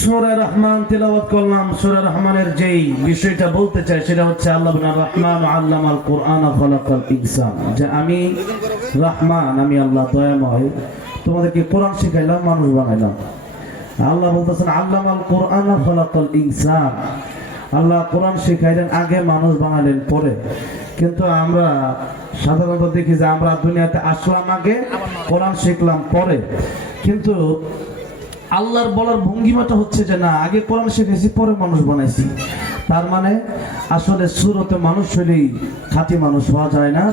সূরা রহমান তেলাওয়াত করলাম। সূরা রহমানের যেই বিষয়টা বলতে চাই সেটা হচ্ছে আল্লাহ রহমান আল্লামাল কোরআন খলাকাল ইনসান। যে আমি রহমান, আমি আল্লাহ দয়াময়। তোমাদেরকে কোরআন শিখাইলাম, মানুষ বানাইলাম। আল্লাহ বলতেছেন, আল্লামাল কোরআন খলাকাল ইনসান। আল্লাহ কোরআন শিখাইলেন, আগে মানুষ বানালেন, পরে। কিন্তু আমরা সাধারণত দেখি যে আমরা দুনিয়াতে আসলাম আগে, কোরআন শিখলাম পরে। কিন্তু আল্লাহর বলার ভঙ্গিমাটা হচ্ছে যে না, আগে কোরআন শিখেছি পরে মানুষ বানাইছি। তার মানে আসলে সুরতে মানুষ হলেই খাঁটি মানুষ হওয়া যায় না,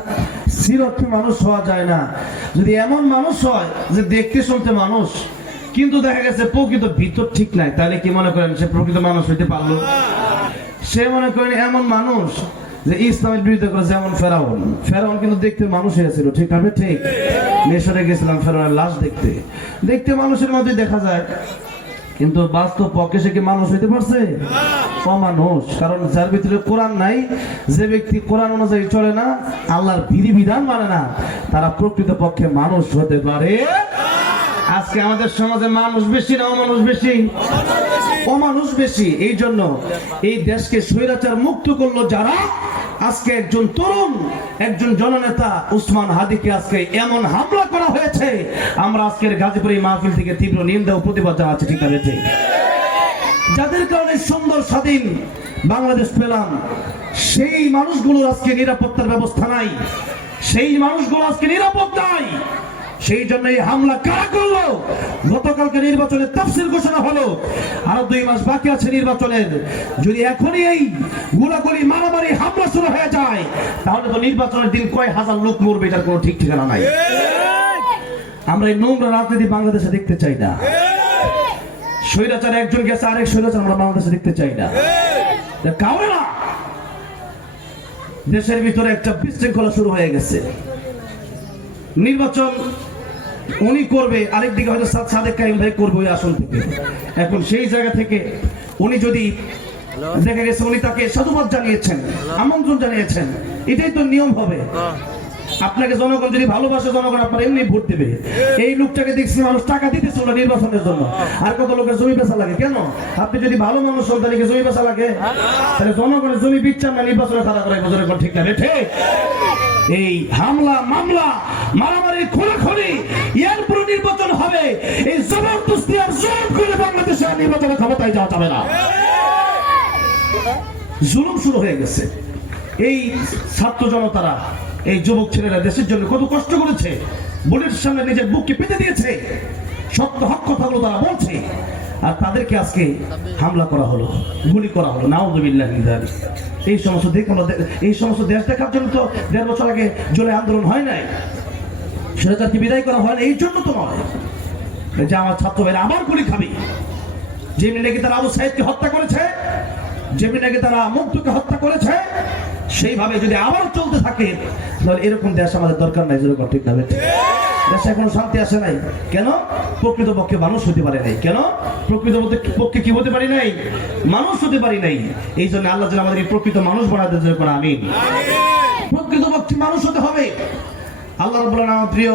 সিরতে মানুষ হওয়া যায় না। যদি এমন মানুষ হয় যে দেখতে শুনতে মানুষ, কিন্তু দেখা গেছে প্রকৃত ভিতর ঠিক নাই, তাহলে কি মনে করেন সে প্রকৃত মানুষ হইতে পারল? সে মনে করেন এমন মানুষ যে ইসলামের বিরুদ্ধে করে যেমন ফেরাউন ফেরাউন কিন্তু দেখতে মানুষ হয়েছিল, ঠিক আছে ঠিক? মিশরে গেছিলাম ফেরাউনের লাশ দেখতে। দেখতে মানুষের মধ্যে দেখা যায়। কিন্তু বাস্তব পক্ষে সে কি মানুষ হইতে পারছে? অমানুষ। কারণ যার ভিতরে কোরআন নাই, যে ব্যক্তি কোরআন অনুযায়ী চলে না, আল্লাহর বিধি বিধান মানে না, তারা প্রকৃত পক্ষে মানুষ হতে পারে। আজকে আমাদের সমাজে মানুষ বেশি না অমানুষ বেশি? অমানুষ বেশি। এই জন্য এই দেশকে স্বৈরাচার মুক্ত করল যারা আজকে একজন তরুণ, একজন জননেতা উসমান হাদিকে আজকে এমন হামলা করা হয়েছে। আমরা আজকের গাজীপুর মাহফিল থেকে তীব্র নিন্দা ও প্রতিবাদ জানাচ্ছি, ঠিক আছে যাদের কারণে সুন্দর, স্বাধীন বাংলাদেশ পেলাম, সেই মানুষগুলোর আজকে নিরাপত্তার ব্যবস্থা নাই। সেই মানুষগুলো আজকে নিরাপদ নাই। সেই জন্য এই হামলা কারা করল? গতকালকে নির্বাচনের তফসিল ঘোষণা হলো। আরও দুই মাস বাকি আছে নির্বাচনের। যদি এখনই এই গুলাগুলি মারামারি হামলা শুরু হয়ে যায়, তাহলে তো নির্বাচনের দিন কয় হাজার লোক মরবে এটার কোনো ঠিক ঠিকানা নাই। আমরা এই নোংরা রাজনীতি বাংলাদেশে দেখতে চাই না। স্বৈরাচার একজন গেছে, আরেক স্বৈরাচার আমরা বাংলাদেশে দেখতে চাই না। কাউরে না। দেশের ভিতরে একটা বিশৃঙ্খলা শুরু হয়ে গেছে। নির্বাচন উনি করবে, আরেকদিকে হয়তো সাদ সাদেক কাইম ভাই করবে ওই আসন থেকে। এখন সেই জায়গা থেকে উনি যদি দেখা গেছে, উনি তাকে সাধুবাদ জানিয়েছেন, আমন্ত্রণ জানিয়েছেন, এটাই তো নিয়ম হবে। আপনাকে জনগণ যদি ভালোবাসে, জনগণ আপনার এমনি ভোট দেবে। এই লোকটাকে দেখছি মানুষ টাকা দিতেছিল নির্বাচনের জন্য। আর কত লোকের জমি বেচা লাগে, কেন? আপনি যদি ভালো মানুষ হন, তাহলে জমি বেচা লাগে? তাহলে জনগণের জমি বিচ্ছান না নির্বাচনে খাড়া করে, জনগণ ঠিক না ঠিক এই হামলা, মামলা, মারামারি খোলাখুলি এরপর নির্বাচন হবে। এই জবরদস্তি আর জোর করে বাংলাদেশে আর নির্বাচনের ক্ষমতায় যাওয়া যাবে না। জুলুম শুরু হয়ে গেছে। এই ছাত্র জনতারা, এই যুবক ছেলেরা দেশের জন্য কত কষ্ট করেছে। বুলের সামনে নিজের বুককে পেতে দিয়েছে। সত্য হক কথাগুলো তারা বলছে। আর তাদেরকে আজকে হামলা করা হলো, গুলি করা হলো নাউজুবিল্লাহ এই সমস্ত দেখ এই সমস্ত দেশ দেখার জন্য তো দেড় বছর আগে জোরে আন্দোলন হয় নাই। সেটা তাকে বিদায় করা হয় এই জন্য তো নয়। যে আমার ছাত্র ভাইরা আবার গুলি খাবি। যেমনি নাকি তারা আবু সাহেবকে হত্যা করেছে, যেমনি নাকি তারা মুক্তকে হত্যা করেছে, সেইভাবে যদি আবার চলতে থাকে, তাহলে এরকম দেশ আমাদের দরকার নাই, যেরকম ঠিক না দেশে কোনো শান্তি আসে নাই। কেন? প্রকৃতপক্ষে মানুষ হতে পারে নাই। কেন? প্রকৃত পক্ষে কি হতে পারি নাই? মানুষ হতে পারি নাই। এই জন্য আল্লাহ যেন আমাদের প্রকৃত মানুষ বানাতে করে আমি প্রকৃত পক্ষে মানুষ হতে হবে। আল্লাহ রবুল্লাহ প্রিয়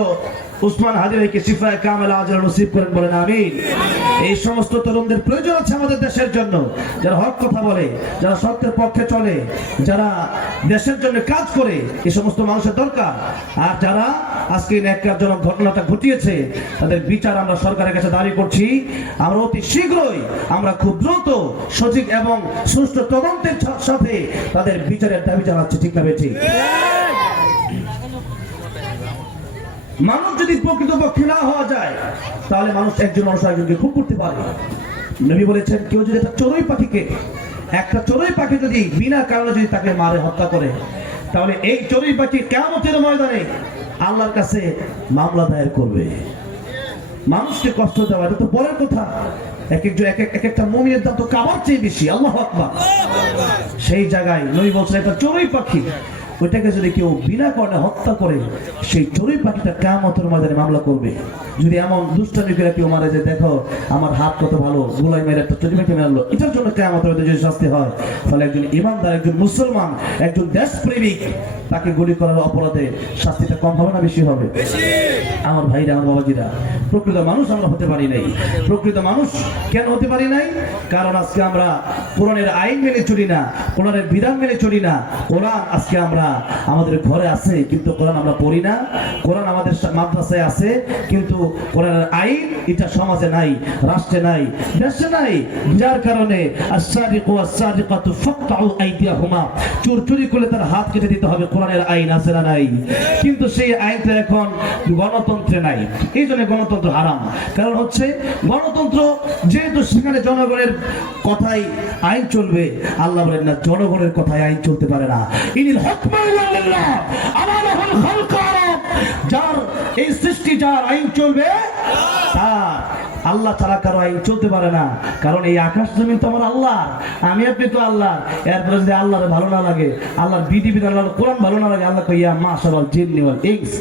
উসমান হাজির সিফায় কামেল আজর নসিব করেন বলেন আমিন। এই সমস্ত তরুণদের প্রয়োজন আছে আমাদের দেশের জন্য। যারা হক কথা বলে, যারা সত্যের পক্ষে চলে, যারা দেশের জন্য কাজ করে এই সমস্ত মানুষের দরকার। আর যারা আজকে ন্যাক্কারজনক ঘটনাটা ঘটিয়েছে, তাদের বিচার আমরা সরকারের কাছে দাবি করছি। আমরা অতি শীঘ্রই আমরা খুব দ্রুত সঠিক এবং সুষ্ঠু তদন্তের সাথে তাদের বিচারের দাবি জানাচ্ছি, ঠিক না ঠিক মানুষ যদি প্রকৃতপক্ষে না হওয়া যায়, তাহলে মানুষ একজন মানুষ একজনকে খুব করতে পারে। নবী বলেছেন, কেউ যদি একটা চড়ুই পাখিকে, একটা চড়ুই পাখি যদি বিনা কারণে যদি তাকে মারে, হত্যা করে, তাহলে এই চড়ুই পাখি কেমতের ময়দানে আল্লাহর কাছে মামলা দায়ের করবে। মানুষকে কষ্ট দেওয়া, এটা তো পরের কথা। এক একজন, এক এক- এক একটা মমিনের দাম তো কাবার চেয়ে বেশি, আল্লাহ সেই জায়গায় নবী বলছেন, একটা চড়ুই পাখি ওইটাকে যদি কেউ বিনা কারণে হত্যা করে সেই চড়ুই পাখিটা কেমতের ময়দানে মামলা করবে। যদি এমন দুষ্টামি করে কেউ মারে যে দেখো আমার হাত কত ভালো গুলাই মেরে একটা চটি মেখে মারলো। এটার জন্য কেমন যদি শাস্তি হয় ফলে একজন ইমানদার একজন মুসলমান একজন দেশপ্রেমিক তাকে গুলি করার অপরাধে শাস্তিটা কম হবে না বেশি হবে? আমার ভাইরা আমার বাবাজিরা প্রকৃত মানুষ আমরা হতে পারি নাই। প্রকৃত মানুষ কেন হতে পারি নাই? কারণ আজকে আমরা কোরআনের আইন মেনে চলি না কোরআনের বিধান মেনে চলি না। কোরআন আজকে আমরা আমাদের ঘরে আছে, কিন্তু কোরআন আমরা পড়ি না। কোরআন আমাদের মাদ্রাসায় আছে, কিন্তু কোরআনের আইন এটা সমাজে নাই, রাষ্ট্রে নাই, দেশে নাই। যার কারণে চোর চুরি করলে তার হাত কেটে দিতে হবে, কোরআনের আইন আছে না নাই। কিন্তু সেই আইনটা এখন গণতন্ত্রে নাই। এই জন্য গণতন্ত্র হারাম। কারণ হচ্ছে, গণতন্ত্র যেহেতু সেখানে জনগণের কথাই আইন চলবে, আল্লাহ বলেন না, জনগণের কথায় আইন চলতে পারে না। ইনিল হুকমু আল্লাহ ছাড়া কারও আইন চলতে পারে না। কারণ এই আকাশ জমিন তো আমার আল্লাহ আমি আপনি তো আল্লাহ এরপরে যদি আল্লাহর ভালো না লাগে, আল্লাহর বিধি বিধান কোরআন ভালো না লাগে, আল্লাহ কইয়া মা সবাল জিন্নি ওয়াল ইনস।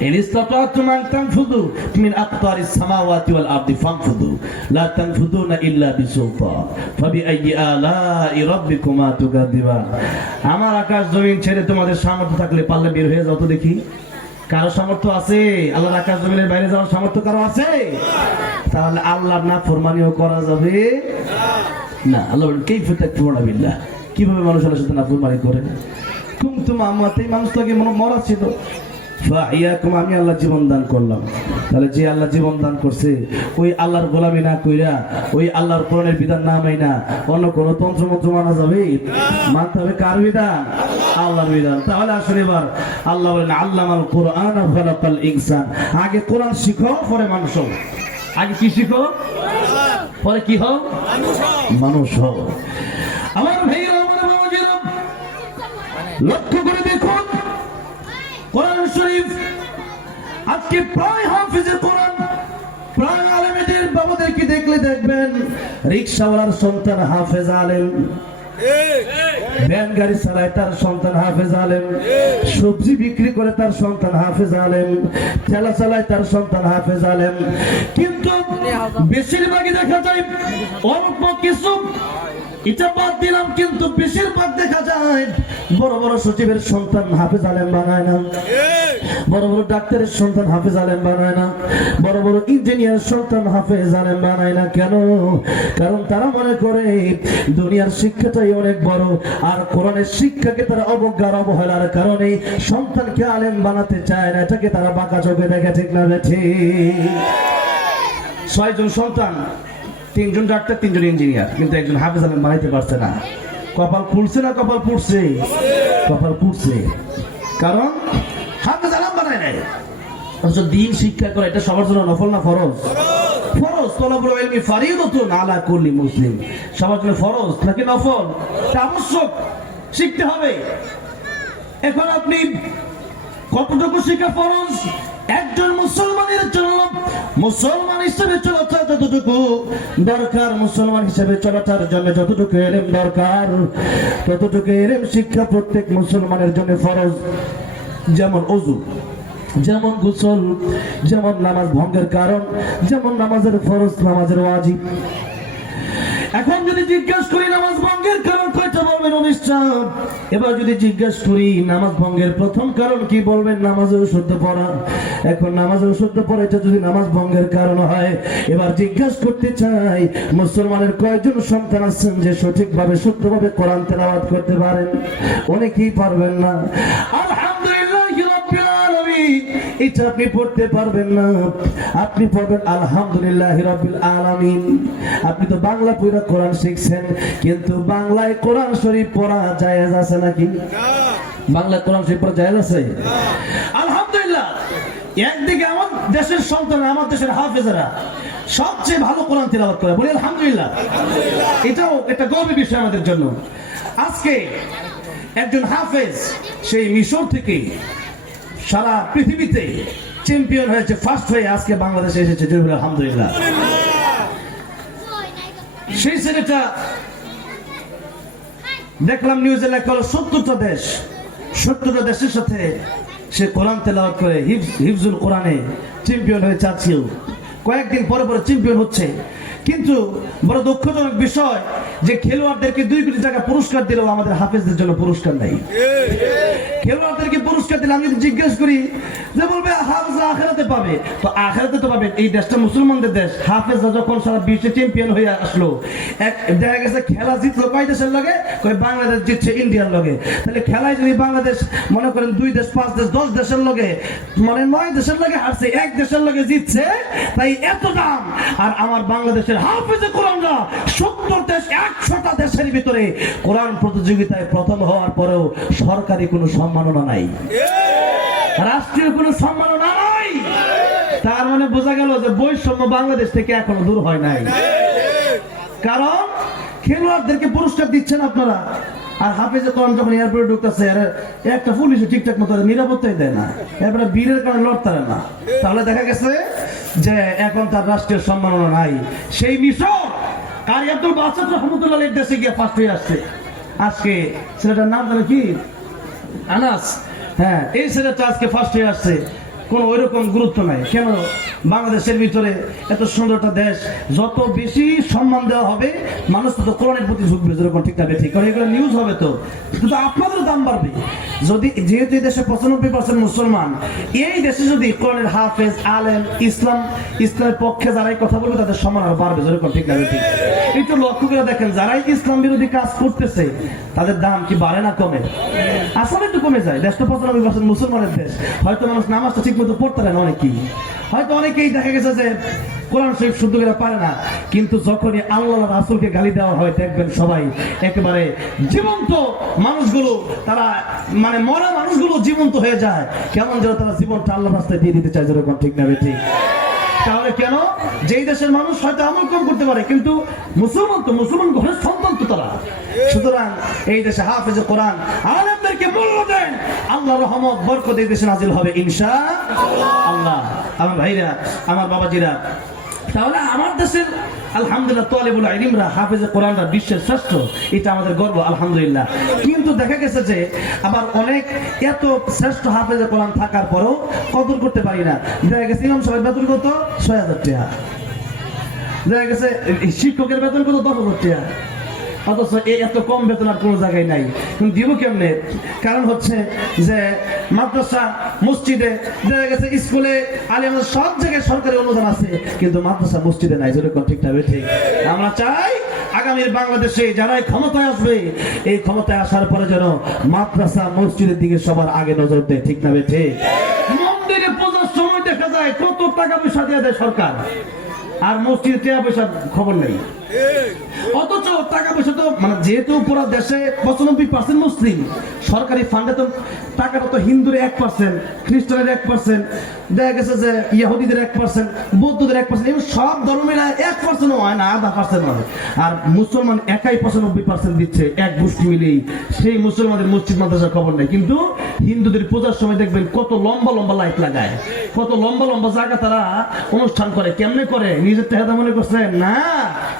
إن استطعتم أن تنفذوا من أقطار السماوات والأرض فانفذوا لا تنفذون إلا بسلطان فبأي آلاء ربكما تكذبان আমার আকাশ জমিন ছেড়ে তোমাদের সামর্থ্য থাকলে পারলে বের হয়ে যাও তো দেখি কারো সামর্থ্য আছে আল্লাহর আকাশ জমিনের বাইরে যাওয়ার সামর্থ্য কারো আছে তাহলে আল্লাহর না ফরমানিও করা যাবে না আল্লাহ বলেন কেই ফেতাক তোমরা বিল্লাহ কিভাবে মানুষ আল্লাহর সাথে না ফরমানি করে কুমতুম আমাতেই মানুষ তাকে মনে মরা ছিল ফাহিয়াকুম আমি আল্লাহ জীবন দান করলাম। তাহলে যে আল্লাহ জীবন দান করছে, ওই আল্লাহর গোলামি না কইরা, ওই আল্লাহর কোরআনের বিধান না মাইনা, অন্য কোন তন্ত্র মন্ত্র মানা যাবে? মানতে হবে কার বিধান? আল্লাহর বিধান। তাহলে আসলে এবার, আল্লাহ বলেন, আল্লামাল কোরআন খালাকাল ইনসান। আগে কোরআন শিখো, পরে মানুষ আগে কি শিখো? পরে কি হও? মানুষ হও। আমার বাবাজিরা, লক্ষ্য করে দেখুন। কোরআন শরীফ আজকে প্রায় হাফিজে কোরআন, প্রায় আলেমেদের বাবাদেরকে দেখলে দেখবেন? রিক্সাওয়ালার সন্তান হাফেজ আলেম। ভ্যান গাড়ি চালায় তার সন্তান হাফেজ আলেম। সবজি বিক্রি করে তার সন্তান হাফেজ আলেম। ঠেলা চালায় তার সন্তান হাফেজ আলেম। কিন্তু বেশিরভাগই দেখা যায় অল্প কিছু এটা বাদ দিলাম, কিন্তু বেশিরভাগ দেখা যায় বড় বড় সচিবের সন্তান হাফেজ আলেম বানায় না। বড় বড় ডাক্তারের সন্তান হাফেজ আলেম বানায় না। বড় বড় ইঞ্জিনিয়ার সন্তান হাফেজ আলেম বানায় না কেন? কারণ তারা মনে করে দুনিয়ার শিক্ষাটাই অনেক বড়, আর কোরআনের শিক্ষাকে তারা অবজ্ঞার অবহেলার কারণে সন্তানকে আলেম বানাতে চায় না। এটাকে তারা বাঁকা চোখে দেখে, ঠিক না ঠিক? ছয়জন সন্তান। তিনজন ডাক্তার, তিনজন ইঞ্জিনিয়ার কিন্তু একজন হাফেজ আলেম বানাইতে পারছে না। কপাল খুলছে না, কপাল পুড়ছে? কপাল পুড়ছে। কারণ হাফেজ আলেম বানায় নাই। অথচ দিন শিক্ষা করে, এটা সবার জন্য নফল না ফরজ? ফরজ। তলবুল ইলমি মুসলিম। সবার জন্য ফরজ, নাকি নফল? আবশ্যক, শিখতে হবে। এখন আপনি কতটুকু শিখা ফরজ? একজন মুসলমানের জন্য মুসলমান হিসেবে চলাটা যতটুকু দরকার, মুসলমান হিসেবে চলাটার জন্য যতটুকু এলেম দরকার, ততটুকু এলেম শিক্ষা প্রত্যেক মুসলমানের জন্য ফরজ। যেমন অজু যেমন গোসল, যেমন নামাজ ভঙ্গের কারণ, যেমন নামাজের ফরজ, নামাজের ওয়াজিব। এখন যদি জিজ্ঞেস করি, নামাজ ভঙ্গের কারণ বলবেন অনুষ্ঠান। এবার যদি জিজ্ঞেস করি, নামাজ ভঙ্গের প্রথম কারণ কি বলবেন? নামাজে শুদ্ধ পড়া। এখন নামাজে শুদ্ধ পড়া, এটা যদি নামাজ ভঙ্গের কারণ হয়, এবার জিজ্ঞেস করতে চাই, মুসলমানের কয়জন সন্তান আছেন যে সঠিকভাবে, শুদ্ধভাবে কোরআন তেলাওয়াত করতে পারেন? অনেকেই পারবেন না। আলহামদুলিল্লাহ এটা আপনি পড়তে পারবেন না। আপনি পড়বেন আলহামদুলিল্লাহ রাব্বিল আলামিন। আপনি তো বাংলা পড়া কোরআন শিখছেন কিন্তু বাংলায় কোরআন শরীফ পড়া জায়েজ আছে নাকি? বাংলায় কোরআন শরীফ পড়া জায়েজ আছে? আলহামদুলিল্লাহ। একদিকে আমার দেশের সন্তান আমার দেশের হাফেজরা সবচেয়ে ভালো কোরআন তিলাওয়াত করে। বলি আলহামদুলিল্লাহ। এটাও একটা গর্বের বিষয় আমাদের জন্য। আজকে একজন হাফেজ সেই মিশর থেকে সারা পৃথিবীতে চ্যাম্পিয়ন হয়েছে ফার্স্ট হয়ে আজকে বাংলাদেশে এসেছে জহির আলহামদুলিল্লাহ। সেই ছেলেটা দেখলাম নিউজে লেখা হলো, সত্তরটা দেশ, সত্তরটা দেশের সাথে সে কোরআন তেলাওয়াত করে হিফজ হিফজুল কোরআনে চ্যাম্পিয়ন হয়ে আজকেও কয়েকদিন পরে পরে চ্যাম্পিয়ন হচ্ছে। কিন্তু বড় দুঃখজনক বিষয় যে খেলোয়াড়দেরকে দুই কোটি টাকা পুরস্কার দিলেও আমাদের হাফেজদের জন্য পুরস্কার নাই। খেলোয়াড়দেরকে পুরস্কার দিলে আমি জিজ্ঞেস করি, যে বলবে আখেরাতে পাবে। তো আখেরাতে তো পাবে। এই দেশটা মুসলমানদের দেশ। যখন সারা বিশ্বে চ্যাম্পিয়ন হয়ে আসলো, এক দেখা গেছে খেলা জিতলো কয় দেশের লগে? কয় বাংলাদেশ জিতছে ইন্ডিয়ার লগে। তাহলে খেলায় যদি বাংলাদেশ, মনে করেন দুই দেশ, পাঁচ দেশ, দশ দেশের লগে মানে নয় দেশের লগে হারছে, এক দেশের লগে জিতছে, তাই এত দাম। আর আমার বাংলাদেশের হাফেজে কোরআনরা সত্তর দেশ, একশোটা দেশের ভিতরে কোরআন প্রতিযোগিতায় প্রথম হওয়ার পরেও সরকারি কোনো সম্মাননা নাই। রাষ্ট্রীয় কোনো সম্মাননা নাই। তার মানে বোঝা গেল যে বৈষম্য বাংলাদেশ থেকে এখনও দূর হয় নাই। কারণ খেলোয়াড়দেরকে পুরস্কার দিচ্ছেন আপনারা। আর হাফেজে কোরআন যখন এয়ারপোর্টে ঢুকতেছে একটা পুলিশে ঠিকঠাক মতো নিরাপত্তাই দেয় না। এরপরে বীরের কারণে লড়তে পারে না। তাহলে দেখা গেছে যে এখন তার রাষ্ট্রীয় সম্মাননা নাই। সেই মিশর, কারি আব্দুল বাসাদ রহমতুল্লাহ দেশে গিয়ে ফার্স্ট হয়ে আসছে। আজকে ছেলেটার নাম জানো কি? আনাস। হ্যাঁ এই ছেলেটা আজকে ফার্স্ট হয়ে আসছে। কোনো ওইরকম গুরুত্ব নাই। কেন? বাংলাদেশের ভিতরে এত সুন্দর একটা দেশ, যত বেশি সম্মান দেওয়া হবে, মানুষ তত কোরআনের প্রতি ঝুঁকবে, যেরকম ঠিক থাকে ঠিক। কারণ এগুলো নিউজ হবে তো। কিন্তু আপনাদেরও দাম বাড়বে। যদি, যেহেতু এই দেশে পঁচানব্বই পার্সেন্ট মুসলমান, এই দেশে যদি কোরআনের হাফেজ, আলেম, ইসলাম, ইসলামের পক্ষে যারাই কথা বলবে, তাদের সম্মান আরও বাড়বে, যেরকম ঠিক থাকে ঠিক। একটু লক্ষ্য করে দেখেন, যারাই ইসলাম বিরোধী কাজ করতেছে, তাদের দাম কি বাড়ে না কমে? আসলে একটু কমে যায়। দেশটা পঁচানব্বই পার্সেন্ট মুসলমানের দেশ। হয়তো মানুষ নামাজটা ঠিক মতো পড়তে পারে না অনেকেই। হয়তো অনেকেই দেখা গেছে যে কোরআন শরীফ শুদ্ধ করে পারে না, কিন্তু যখনই আল্লাহ রাসুলকে গালি দেওয়া হয়, দেখবেন সবাই একেবারে জীবন্ত মানুষগুলো, তারা মানে মরা মানুষগুলো জীবন্ত হয়ে যায়। কেমন যেন তারা জীবনটা আল্লাহ রাস্তায় দিয়ে দিতে চায়, যেরকম ঠিক না ঠিক তাহলে কেন? যেই দেশের মানুষ হয়তো আমল কম করতে পারে, কিন্তু মুসলমান তো মুসলমান ঘরের সন্তান তো তারা। সুতরাং এই দেশে হাফেজে কোরআন, আলেমদেরকে মূল্য দেন আল্লাহ রহমত, বরকত এই দেশে নাজিল হবে, ইনশা আল্লাহ, আমার ভাইরা, আমার বাবাজিরা। তাহলে আমার দেশের, আলহামদুলিল্লাহ তোয়ালিবুল হাফেজে কোরআনরা বিশ্বের শ্রেষ্ঠ। এটা আমাদের গর্ব, আলহামদুলিল্লাহ। কিন্তু দেখা গেছে যে, আবার অনেক এত শ্রেষ্ঠ হাফেজে কোরআন থাকার পরেও কদর করতে পারি না। দেখা গেছে ইমাম সাহেব বেতন কত? ছয় হাজার টাকা। দেখা গেছে শিক্ষকের বেতন কত? দশ হাজার টাকা। অথচ এই এত কম বেতন আর কোনো জায়গায় নাই। দিব কেমনে? কারণ হচ্ছে যে মাদ্রাসা, মসজিদে দেখা গেছে স্কুলে আলিম সব জায়গায় সরকারি অনুদান আছে, কিন্তু মাদ্রাসা, মসজিদে নাই। যেরকম ঠিকঠাক ঠিক আমরা চাই আগামীর বাংলাদেশে যারাই ক্ষমতায় আসবে, এই ক্ষমতায় আসার পরে যেন মাদ্রাসা, মসজিদের দিকে সবার আগে নজর দেয়। ঠিক না ঠিক মন্দিরে পূজার সময় দেখা যায় কত টাকা পয়সা দেওয়া দেয় সরকার। আর মসজিদে টাকা পয়সা খবর নেই। অথচ টাকা পয়সা তো মানে যেহেতু পুরো দেশে পঁচানব্বই পার্সেন্ট মুসলিম, সরকারি ফান্ডে তো টাকাটা তো হিন্দুর এক পার্সেন্ট খ্রিস্টানের এক পার্সেন্ট দেখা গেছে যে ইয়াহুদিদের এক পার্সেন্ট বৌদ্ধদের এক পার্সেন্ট এবং সব ধর্মের এক পার্সেন্ট হয় না, আধা পার্সেন্ট হয়। আর মুসলমান একাই পঁচানব্বই পার্সেন্ট দিচ্ছে, এক গোষ্ঠী মিলেই। সেই মুসলমানদের মসজিদ, মাদ্রাসার খবর নেই। কিন্তু হিন্দুদের পূজার সময় দেখবেন কত লম্বা লম্বা লাইট লাগায়। কত লম্বা লম্বা জায়গা তারা অনুষ্ঠান করে। কেমনে করে? নিজের চেহারা মনে করছে না।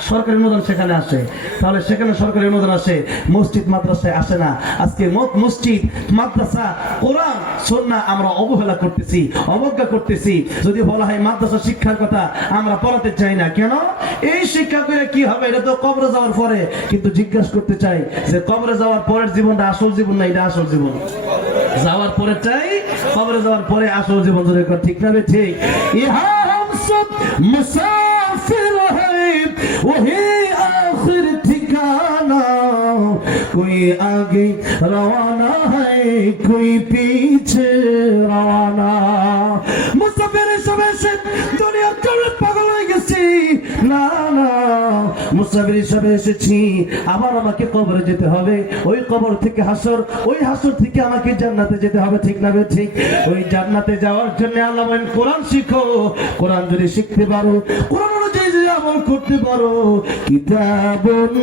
সরকারি অনুদান সেখানে আসে তাহলে সেখানে সরকারি অনুদান আসে মসজিদ, মাদ্রাসায় আসে না। আজকে মত মসজিদ, মাদ্রাসা, কোরআন, সন্না আমরা অবহেলা করতেছি, অবজ্ঞা করতেছি। যদি বলা হয় মাদ্রাসা শিক্ষার কথা, আমরা পড়াতে চাই না। কেন? এই শিক্ষা করে কি হবে? এটা তো কবরে যাওয়ার পরে। কিন্তু জিজ্ঞাসা করতে চাই যে কবরে যাওয়ার পরের জীবনটা আসল জীবন না এটা আসল জীবন? যাওয়ার পরে চাই, কবরে যাওয়ার পরে আসল জীবন। ঠিক না ঠিক। ইহা মুসা ওহে ঠিকানা আগে পিছে মুসাফির সবে সে পাগল হয়ে না না মুসাফির এসেছি। আবার আমাকে কবরে যেতে হবে। ওই কবর থেকে হাসর, ওই হাসর থেকে আমাকে জান্নাতে যেতে হবে, ঠিক না ঠিক? ওই জান্নাতে যাওয়ার জন্য আল্লাহ কোরআন শিখো, কোরআন যদি শিখতে পারো, কোরআন করতে পারো। কিতাবুন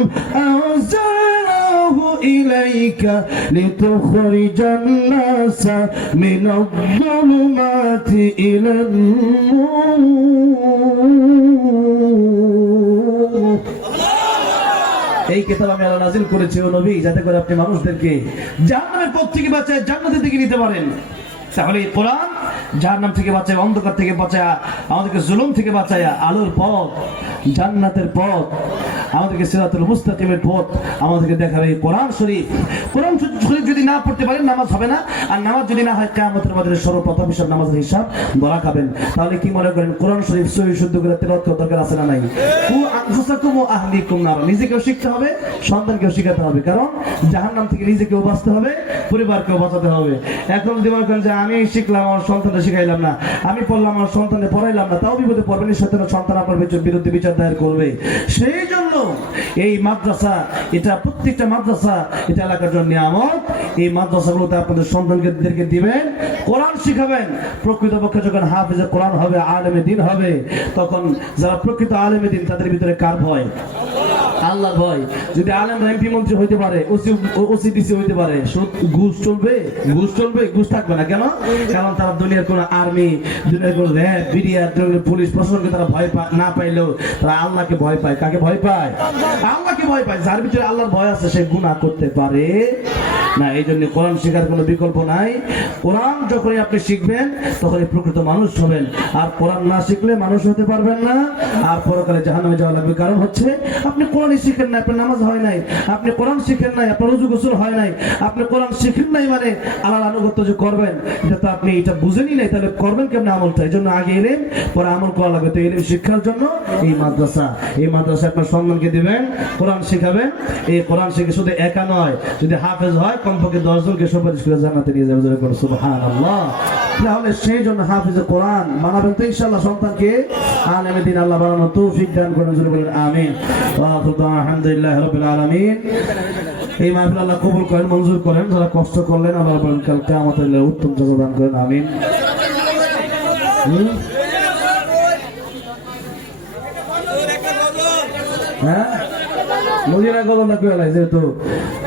আনজালনাহু ইলাইকা লিতুখরিজান নাসা মিনাজ-যুলুমাতি ইলান এই কিতাব আমি আল্লাহ নাজিল করেছি ও নবী, যাতে করে আপনি মানুষদেরকে জাহান্নামের পথ থেকে বাঁচায় জান্নাতের দিকে নিতে পারেন। তাহলে এই কোরআন জাহান্নাম থেকে বাঁচায়, অন্ধকার থেকে বাঁচায়, আমাদেরকে জুলুম থেকে বাঁচায়, আলোর পথ, জান্নাতের পথ, আমাদেরকে সিরাতুল মুস্তাকিমের পথ আমাদেরকে দেখাবে এই কোরআন শরীফ। কোরআন শরীফ যদি না পড়তে পারেন, নামাজ হবে না। আর নামাজ যদি না হয়, কিয়ামতের মাঝে সর্বপ্রথম হিসাব নামাজের হিসাব ধরা খাবেন। তাহলে কি মনে করেন, কোরআন শরীফ সহি শুদ্ধ করে তেলাওয়াত করার দরকার আছে না নাই? কু আনফুসাকুম ওয়া আহলিকুম নার। নিজেকেও শিখতে হবে, সন্তানকেও শিখাতে হবে। কারণ জাহান্নাম থেকে নিজেকেও বাঁচতে হবে, পরিবারকেও বাঁচাতে হবে। এখন যদি মনে করেন যে আমি শিখলাম, আমার সন্তানকে শিখাইলাম না। আমি পড়লাম, আমার সন্তানকে পড়াইলাম না। তাও বিপদে পড়বেন সাথে সন্তান বিচ- বিরুদ্ধে বিচার দায়ের করবে। সেই জন্য এই মাদ্রাসা, এটা প্রত্যেকটা মাদ্রাসা, এটা এলাকার জন্য নিয়ামত। এই মাদ্রাসাগুলোতে আপনাদের সন্তানকে দিবেন, কোরআন শিখাবেন। প্রকৃতপক্ষে যখন হাফিজে কোরআন হবে, আলেমে দিন হবে, তখন যারা প্রকৃত আলেমে দিন, তাদের ভিতরে কার ভয় আল্লাহর ভয়। যদি আলেম এমপি মন্ত্রী হইতে পারে ওসিডিসি হইতে পারে ঘুষ চলবে? ঘুষ চলবে? ঘুষ থাকবে না কেন? কারণ তারা দুনিয়ার কোন আর্মি দুনিয়ার কোন র্যাব বিডিআর পুলিশ প্রশাসনকে তারা ভয় পা- না পাইলেও তারা আল্লাহকে ভয় পায়। কাকে ভয় পায়? আল্লাহকে ভয় পায়। যার ভিতরে আল্লাহর ভয় আছে, সে গুনাহ করতে পারে না। এই জন্য কোরআন শেখার কোনো বিকল্প নাই। কোরআন যখনই আপনি শিখবেন, তখনই প্রকৃত মানুষ হবেন। আর কোরআন না শিখলে মানুষ হতে পারবেন না। আর পরকালে জাহান্নামে যাওয়া লাগবে কারণ হচ্ছে, আপনি শিখেন আপনার নামাজ হয় নাই, আপনি কোরআন শিখেন নাই, আপনার গোসল হয় নাই, আপনি কোরআন শিখেন নাই মানে আল্লাহর আনুগত্য যে করবেন, এটা তো আপনি এটা বুঝেনই নাই, তাহলে করবেন কেমন আমলটা? এই জন্য আগে এলেন, পরে আমল করা লাগবে। তো এলেম শিক্ষার জন্য এই মাদ্রাসা এই মাদ্রাসা আপনার সম্মানকে দিবেন, কোরআন শিখাবেন, এই কোরআন শিখে শুধু একা নয়, যদি হাফেজ হয়, কমপক্ষে দশজনকে সুপারিশ করে জানাতে নিয়ে যাবে তাহলে সেই জন্য হাফিজে কোরআন বানাবেন তো ইনশাআল্লাহ সন্তানকে। আলেমে দিন আল্লাহ বানানো তৌফিক দান করেন, জোরে বলেন, আমিন। দাওয়ানা রাব্বিল আলামিন। এই মাহফিল আল্লাহ কবুল করেন, মঞ্জুর করেন, যারা কষ্ট করলেন, আল্লাহ বলেন কাল কিয়ামতের দিনে উত্তম জাযা দান করেন, আমিন? হ্যাঁ? মদিনা গজল না কয়া লাগে যেহেতু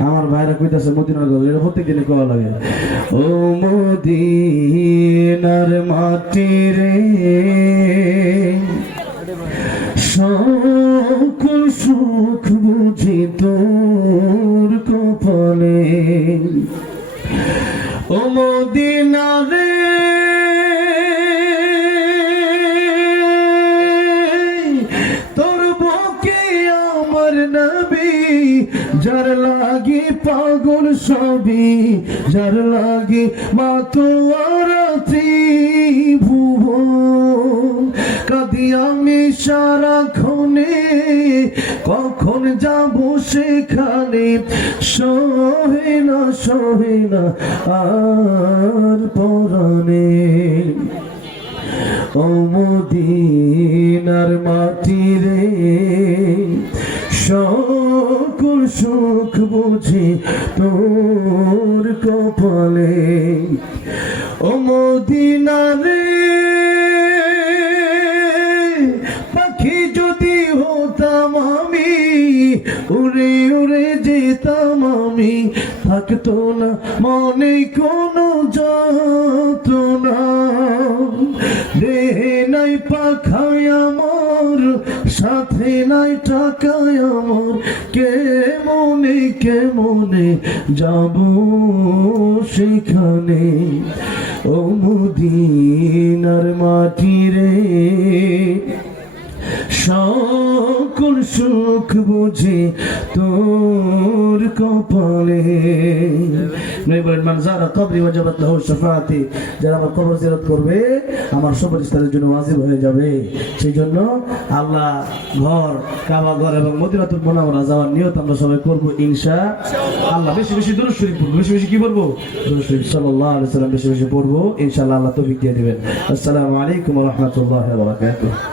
আমার ভাইরা কইতাছে মদিনার গজল, এটা প্রত্যেক দিনে কয়া লাগে। ও মদিনার মাটি রে, সকল সুখ বুঝি তোর কপালে। ও মদিনা রে যার লাগি পাগল সবই যার লাগি মাতোয়ারাতি ভুবন কাদি আমি সারাক্ষণে, কখন যাব সেখানে? সহে না সহে না, আর পরাণে। অমদিনার মাটি রে সকল সুখ বুঝি তোর কপালে। অমদিনার পাখি যদি হতাম আমি, উড়ে উড়ে যেতাম আমি, থাকতো না মনে কোনো যাত না দেহে নাই পাখায় আমার সাথে নাই টাকায় আমার কে মনে কে মনে যাব সেখানে? ও মুদিনার মাটি সকল সুখ বুঝে তোর কপালে। যারা কবরি ওয়াজাবাত লাহু যারা আমার কবর জিয়ারত করবে, আমার জন্য ওয়াজিব হয়ে যাবে। সেই জন্য আল্লাহ ঘর, কাবা ঘর এবং মদিনাতুল মুনাওয়ারা যাওয়ার নিয়ত আমরা সবাই করব, ইনশা আল্লাহ। বেশি বেশি শরীফ বেশি বেশি কি পড়ব? দুরূদ শরীফ সাল্লাল্লাহু আলাইহি বেশি বেশি পড়ব, ইনশাআল্লাহ আল্লাহ তৌফিক দিয়ে দিবেন। আসসালামু আলাইকুম ওয়া রাহমাতুল্লাহি ওয়া বারাকাতুহু।